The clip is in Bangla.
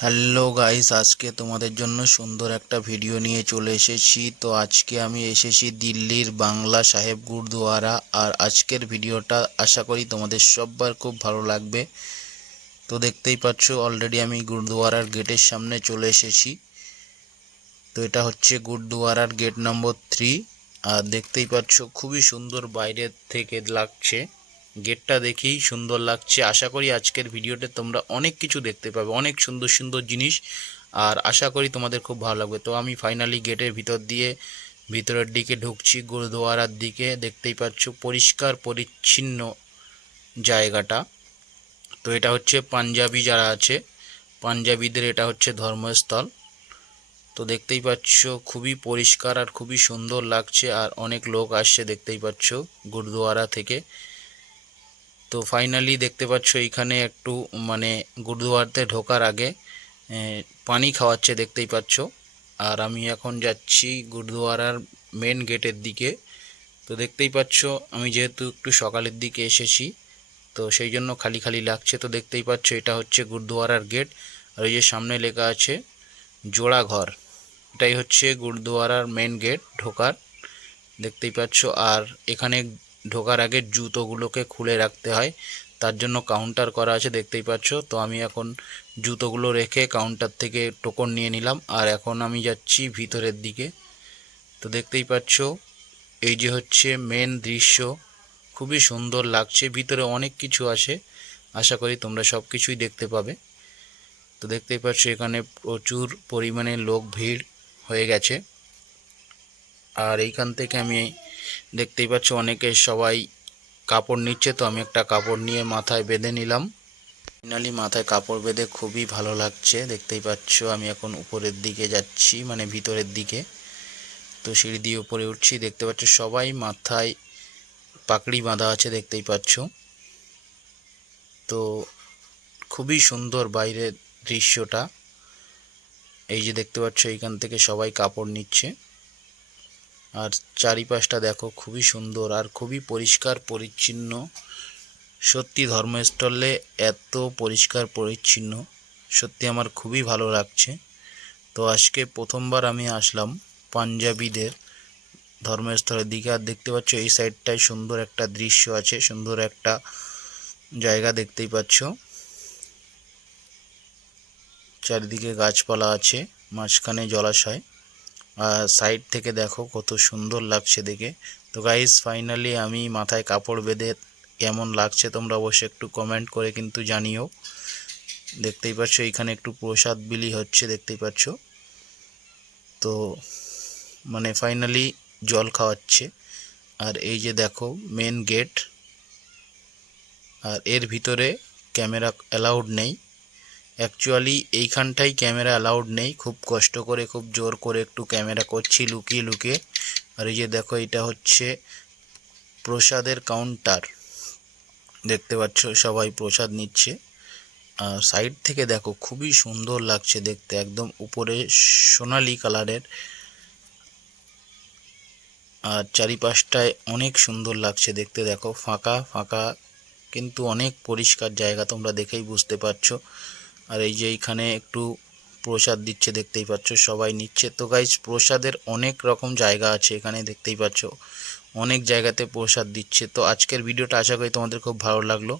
হ্যালো গাইস, আজকে তোমাদের জন্য সুন্দর একটা ভিডিও নিয়ে চলে এসেছি। তো আজকে আমি এসেছি দিল্লির বাংলা সাহেব গুরুদুয়ারা। আর আজকের ভিডিওটা আশা করি তোমাদের সবার খুব ভালো লাগবে। তো দেখতেই পাচ্ছ অলরেডি আমি গুরুদুয়ারার গেটের সামনে চলে এসেছি। তো এটা হচ্ছে গুরুদুয়ারার গেট নম্বর 3। আর দেখতেই পাচ্ছ খুবই সুন্দর বাইরের থেকে লাগছে। গেটটা দেখেই সুন্দর লাগছে। আশা করি আজকের ভিডিওতে তোমরা অনেক কিছু দেখতে পাবে, অনেক সুন্দর সুন্দর জিনিস। আর আশা করি তোমাদের খুব ভালো লাগবে। তো আমি ফাইনালি গেটের ভিতর দিয়ে ভিতরের দিকে ঢুকছি গুরুদুয়ারার দিকে। দেখতেই পাচ্ছ পরিষ্কার পরিচ্ছন্ন জায়গাটা। তো এটা হচ্ছে পাঞ্জাবি যারা আছে, পাঞ্জাবিদের এটা হচ্ছে ধর্মস্থল। তো দেখতেই পাচ্ছ খুবই পরিষ্কার আর খুবই সুন্দর লাগছে। আর অনেক লোক আসছে দেখতেই পাচ্ছ গুরুদুয়ারা থেকে। তো ফাইনালি দেখতে পাচ্ছ এইখানে একটু গুরুদুয়ারাতে ঢোকার আগে পানি খাওয়াচ্ছে দেখতেই পাচ্ছ। আর আমি এখন যাচ্ছি গুরুদুয়ারার মেন গেটের দিকে। তো দেখতেই পাচ্ছ আমি যেহেতু একটু সকালের দিকে এসেছি, তো সেই জন্য খালি খালি লাগছে। তো দেখতেই পাচ্ছ এটা হচ্ছে গুরুদুয়ারার গেট। আর ওই যে সামনে লেখা আছে জোড়া ঘর, এটাই হচ্ছে গুরুদুয়ারার মেন গেট ঢোকার। দেখতেই পাচ্ছ। আর এখানে ঢোকার আগে জুতোগুলোকে খুলে রাখতে হয়, তার জন্য কাউন্টার করা আছে দেখতেই পাচ্ছ। তো আমি এখন জুতোগুলো রেখে কাউন্টার থেকে টোকন নিয়ে নিলাম। আর এখন আমি যাচ্ছি ভিতরের দিকে। তো দেখতেই পাচ্ছ এই যে হচ্ছে মেন দৃশ্য, খুবই সুন্দর লাগছে। ভিতরে অনেক কিছু আছে, আশা করি তোমরা সব কিছুই দেখতে পাবে। তো দেখতেই পাচ্ছ এখানে প্রচুর পরিমাণে লোক ভিড় হয়ে গেছে। আর এইখান থেকে আমি দেখতেই পাচ্ছ অনেকে সবাই কাপড় নিচ্ছে। তো আমি একটা কাপড় নিয়ে মাথায় বেঁধে নিলাম। ফাইনালি মাথায় কাপড় বেঁধে খুবই ভালো লাগছে। দেখতেই পাচ্ছ আমি এখন উপরের দিকে যাচ্ছি, ভিতরের দিকে। তো সিঁড়ি দিয়ে উপরে উঠছি। দেখতে পাচ্ছ সবাই মাথায় পাগড়ি বাঁধা আছে দেখতেই পাচ্ছ। তো খুবই সুন্দর বাইরের দৃশ্যটা। এই যে দেখতে পাচ্ছ এইখান থেকে সবাই কাপড় নিচ্ছে। আর চারিপাশটা দেখো খুবই সুন্দর আর খুবই পরিষ্কার পরিচ্ছন্ন। সত্যি ধর্মস্থলে এত পরিষ্কার পরিচ্ছন্ন সত্যি আমার খুবই ভালো লাগছে। তো আজকে প্রথমবার আমি আসলাম পাঞ্জাবিদের ধর্মস্থলের দিকে। আর দেখতে পাচ্ছ এই সাইডটায় সুন্দর একটা দৃশ্য আছে, সুন্দর একটা জায়গা দেখতেই পাচ্ছ। চারিদিকে গাছপালা আছে, মাঝখানে জলাশয়। আর সাইড থেকে দেখো কত সুন্দর লাগছে দেখে। তো গাইস ফাইনালি আমি মাথায় কাপড় বেঁধে কেমন লাগছে তোমরা অবশ্যই একটু কমেন্ট করে কিন্তু জানিও। দেখতেই পাচ্ছ এখানে একটু প্রসাদ বিলি হচ্ছে দেখতেই পাচ্ছ। তো ফাইনালি জল খাওয়াচ্ছে। আর এই যে দেখো মেন গেট। আর এর ভিতরে ক্যামেরা অ্যালাউড নেই। অ্যাকচুয়ালি এইখানটাই ক্যামেরা অ্যালাউড নেই। খুব কষ্ট করে খুব জোর করে একটু ক্যামেরা করছি লুকিয়ে লুকিয়ে। আর এই যে দেখো এটা হচ্ছে প্রসাদের কাউন্টার। দেখতে পাচ্ছ সবাই প্রসাদ নিচ্ছে। আর সাইড থেকে দেখো খুবই সুন্দর লাগছে দেখতে, একদম উপরে সোনালী কালারের। আর চারিপাশটায় অনেক সুন্দর লাগছে দেখতে। দেখো ফাঁকা ফাঁকা কিন্তু অনেক পরিষ্কার জায়গা, তোমরা দেখেই বুঝতে পারছো। আর এই যে এইখানে একটু প্রসাদ দিচ্ছে দেখতেই পাচ্ছ, সবাই নিচ্ছে। তো গাইজ প্রসাদের অনেক রকম জায়গা আছে এখানে দেখতেই পাচ্ছ, অনেক জায়গাতে প্রসাদ দিচ্ছে। তো আজকের ভিডিওটা আশা করি তোমাদের খুব ভালো লাগলো।